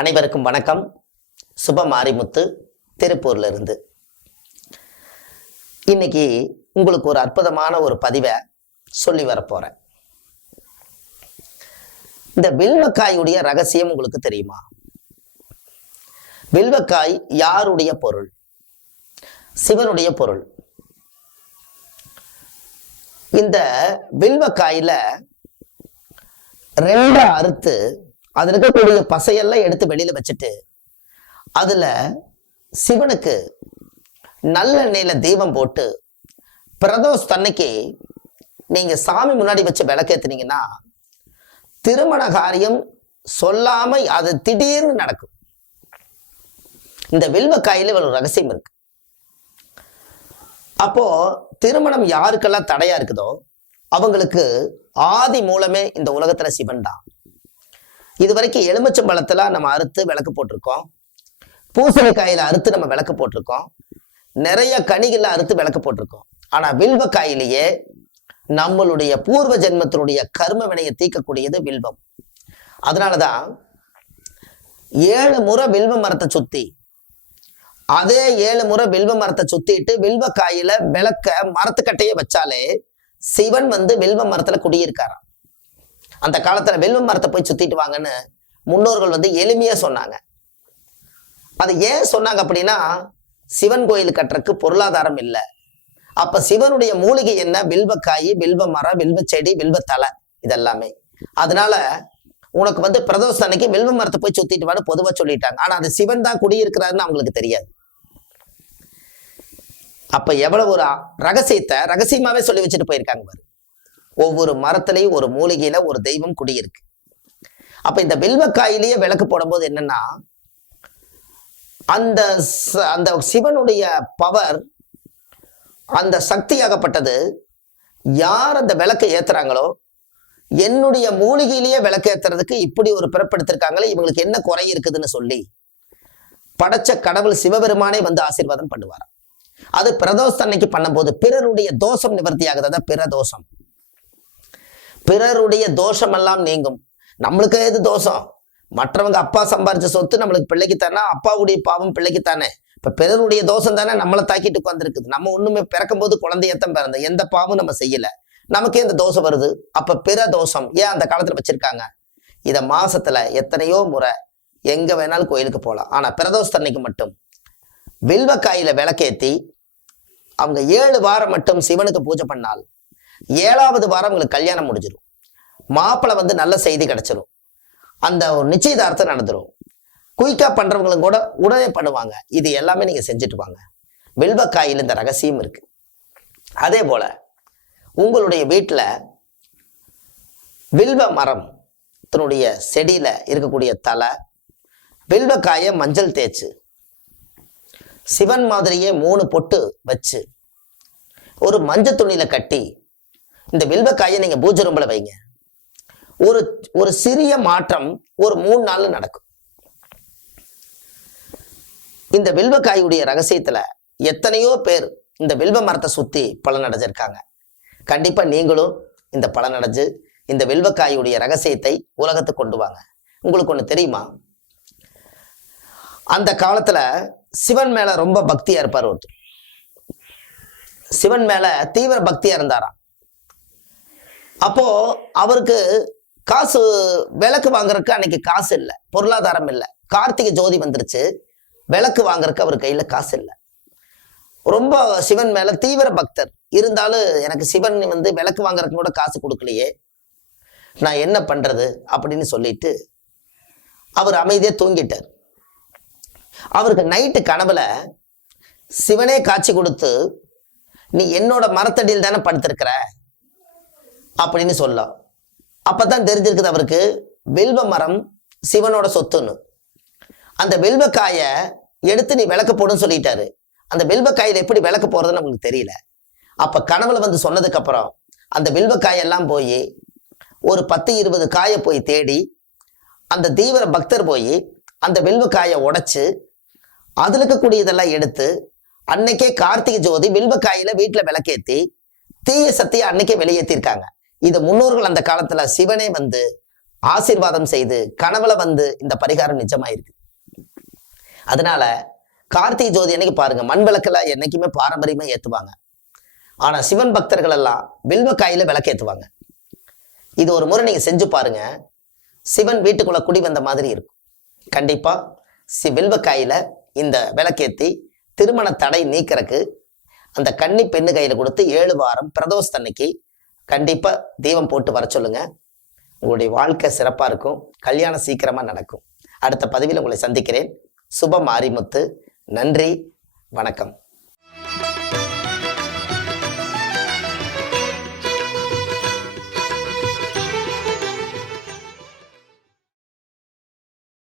அனைவருக்கும் வணக்கம். சுப மாரிமுத்து, திருப்பூர்ல இருந்து. இன்னைக்கு உங்களுக்கு ஒரு அற்புதமான ஒரு பதிவை சொல்லி வரப்போறேன். இந்த வில்வக்காயுடைய ரகசியம் உங்களுக்கு தெரியுமா? வில்வக்காய் யாருடைய பொருள்? சிவனுடைய பொருள். இந்த வில்வக்காயில ரெண்டா அறுத்து அதுல இருக்கக்கூடிய பசையெல்லாம் எடுத்து வெளியில வச்சுட்டு அதுல சிவனுக்கு நல்லெண்ணெயில தீபம் போட்டு பிரதோஷ அன்னைக்கு நீங்க சாமி முன்னாடி வச்சு விளக்கேத்துனீங்கன்னா திருமண காரியம் சொல்லாம அது திடீர்னு நடக்கும். இந்த வில்வக்காயில ஒரு ரகசியம் இருக்கு. அப்போ திருமணம் யாருக்கெல்லாம் தடையா இருக்குதோ அவங்களுக்கு ஆதி மூலமே இந்த உலகத்துல சிவன் தான். இது வரைக்கும் எலுமிச்சம்பழத்துல நம்ம அறுத்து விளக்கு போட்டிருக்கோம், பூசணிக்காயில அறுத்து நம்ம விளக்கு போட்டிருக்கோம், நிறைய கனிகள்ல அறுத்து விளக்கு போட்டிருக்கோம். ஆனா வில்வக்காயிலேயே நம்மளுடைய பூர்வ ஜென்மத்தினுடைய கர்ம வினையை தீர்க்கக்கூடியது வில்வம். அதனாலதான் 7 முறை வில்வ மரத்தை சுத்தி, அதே 7 முறை வில்வ மரத்தை சுத்திட்டு வில்வக்காயில விளக்க மரத்துக்கட்டையே வச்சாலே சிவன் வில்வ மரத்துல குடியிருக்காராம். அந்த காலத்துல வில்வ மரத்தை போய் சுத்திட்டு வாங்கன்னு முன்னோர்கள் எளிமையா சொன்னாங்க. அது ஏன் சொன்னாங்க அப்படின்னா, சிவன் கோயில் கட்டுறதுக்கு பொருளாதாரம் இல்லை. அப்ப சிவனுடைய மூலிகை என்ன? வில்வக்காய், வில்வ மரம், வில்வ செடி, வில்வ தலை, இதெல்லாமே. அதனால உனக்கு பிரதோஷ அன்னைக்கு வில்வ மரத்தை போய் சுத்திட்டு வான்னு பொதுவா சொல்லிட்டாங்க. ஆனா அது சிவன் தான் குடியிருக்கிறாருன்னு அவங்களுக்கு தெரியாது. அப்ப எவ்வளவு ஒரு ரகசியத்தை ரகசியமாவே சொல்லி வச்சுட்டு போயிருக்காங்க பாரு. ஒவ்வொரு மரத்திலையும் ஒரு மூலிகையில ஒரு தெய்வம் குடியிருக்கு. அப்ப இந்த வில்வக்காயிலேயே விளக்கு போடும்போது என்னன்னா, அந்த அந்த சிவனுடைய பவர், அந்த சக்தியாகப்பட்டது யார் அந்த விளக்கை ஏத்துறாங்களோ, என்னுடைய மூலிகையிலேயே விளக்கு ஏத்துறதுக்கு இப்படி ஒரு பிறப்பெடுத்திருக்காங்களே, இவங்களுக்கு என்ன குறை இருக்குதுன்னு சொல்லி படைச்ச கடவுள் சிவபெருமானே ஆசீர்வாதம் பண்ணுவாராம். அது பிரதோஷ அன்னைக்கு பண்ணும்போது பிறருடைய தோஷம் நிவர்த்தி ஆகுது. அதான் பிரதோஷம். பிறருடைய தோஷம் எல்லாம் நீங்கும். நம்மளுக்கு எது தோஷம்? மற்றவங்க அப்பா சம்பாரிச்ச சொத்து நம்மளுக்கு பிள்ளைக்குத்தானே, அப்பாவுடைய பாவம் பிள்ளைக்குத்தானே. இப்ப பிறருடைய தோஷம் தானே நம்மளை தாக்கிட்டு உட்காந்துருக்குது. நம்ம ஒண்ணுமே பிறக்கும் போது குழந்தையத்தான் பிறந்த, எந்த பாவம் நம்ம செய்யல, நமக்கே இந்த தோஷம் வருது. அப்ப பிற தோஷம் ஏன் அந்த காலத்துல வச்சிருக்காங்க? இத மாசத்துல எத்தனையோ முறை எங்க வேணாலும் கோயிலுக்கு போகலாம். ஆனா பிரதோஷ அன்னைக்கு மட்டும் வில்வக்காயில விளக்கேத்தி அவங்க 7 வாரம் மட்டும் சிவனுக்கு பூஜை பண்ணால் 7வது வாரம் உங்களுக்கு கல்யாணம் முடிஞ்சிடும். மாப்பிள்ளை நல்ல செய்தி கிடைச்சிடும். அந்த ஒரு நிச்சயதார்த்தம் நடந்துடும். குயிக்கா பண்றவங்களும் கூட உடனே பண்ணுவாங்க. இது எல்லாமே நீங்க செஞ்சுட்டு வாங்க. வில்வக்காயில் இந்த ரகசியம் இருக்கு. அதே போல உங்களுடைய வீட்டுல வில்வ மரம் தன்னுடைய செடியில இருக்கக்கூடிய தலை, வில்வக்காய மஞ்சள் தேய்ச்சு சிவன் மாதிரியே 3 பொட்டு வச்சு ஒரு மஞ்சள் துணியில கட்டி இந்த வில்வக்காயை நீங்க பூஜை ரூம்ல வைங்க. ஒரு சிறிய மாற்றம் ஒரு 3 நாள்ல நடக்கும். இந்த வில்வக்காயுடைய ரகசியத்துல எத்தனையோ பேர் இந்த வில்வ மரத்தை சுத்தி பலன் அடைஞ்சிருக்காங்க. கண்டிப்பா நீங்களும் இந்த பலன் அடைஞ்சு இந்த வில்வக்காயுடைய ரகசியத்தை உலகத்துக்கு கொண்டு வாங்க. உங்களுக்கு ஒண்ணு தெரியுமா? அந்த காலத்துல சிவன் மேல ரொம்ப பக்தியா இருப்பார் ஒருத்தர். சிவன் மேல தீவிர பக்தியா இருந்தாராம். அப்போ அவருக்கு காசு விளக்கு வாங்குறதுக்கு அன்னைக்கு காசு இல்லை, பொருளாதாரம் இல்லை. கார்த்திகை ஜோதி வந்துருச்சு, விளக்கு வாங்குறதுக்கு அவர் கையில காசு இல்லை. ரொம்ப சிவன் மேல தீவிர பக்தர் இருந்தாலும், எனக்கு சிவன் விளக்கு வாங்குறதுக்கு கூட காசு கொடுக்கலையே, நான் என்ன பண்றது அப்படின்னு சொல்லிட்டு அவர் அமைதியா தூங்கிட்டார். அவருக்கு நைட்டு கனவுல சிவனே காட்சி கொடுத்து, நீ என்னோட மரத்தடியில் தானே படுத்திருக்கிற அப்படின்னு சொல்ல. அப்பதான் தெரிஞ்சிருக்குது அவருக்கு வில்வ மரம் சிவனோட சொத்துன்னு. அந்த வில்வக்காய எடுத்து நீ விளக்கு போடுன்னு சொல்லிட்டாரு. அந்த வில்வக்காயில எப்படி விளக்கு போறதுன்னு நமக்கு தெரியல. அப்ப கனவுல சொன்னதுக்கு அப்புறம் அந்த வில்வக்காயெல்லாம் போய் ஒரு 10-20 காயை போய் தேடி அந்த தீவிர பக்தர் போய் அந்த வில்வக்காயை உடைச்சு அதுல இருக்கக்கூடியதெல்லாம் எடுத்து அன்னைக்கே கார்த்திகை ஜோதி வில்வக்காயில வீட்டுல விளக்கேத்தி தீய சக்தியை அன்னைக்கே வெளியேற்றிருக்காங்க. இது முன்னோர்கள் அந்த காலத்துல சிவனே ஆசீர்வாதம் செய்து கனவுல வந்து இந்த பரிகாரம் நிஜமாயிருக்கு. அதனால கார்த்திகை ஜோதி அன்னைக்கு பாருங்க, மண் விளக்குல என்னைக்குமே பாரம்பரியமா ஏத்துவாங்க. ஆனா சிவன் பக்தர்கள் எல்லாம் வில்வக்காயில விளக்கேத்துவாங்க. இது ஒரு முறை நீங்க செஞ்சு பாருங்க, சிவன் வீட்டுக்குள்ள குடி வந்த மாதிரி இருக்கும். கண்டிப்பா வில்வக்காயில இந்த விளக்கேத்தி திருமண தடை நீக்கிறதுக்கு அந்த கன்னி பெண்ணு கையில கொடுத்து 7 வாரம் பிரதோஷத்தன்னைக்கு கண்டிப்பா தீபம் போட்டு வர சொல்லுங்க. உங்களுடைய வாழ்க்கை சிறப்பா இருக்கும், கல்யாணம் சீக்கிரமா நடக்கும். அடுத்த பதிவில் உங்களை சந்திக்கிறேன். சுப மாரிமுத்து. நன்றி, வணக்கம்.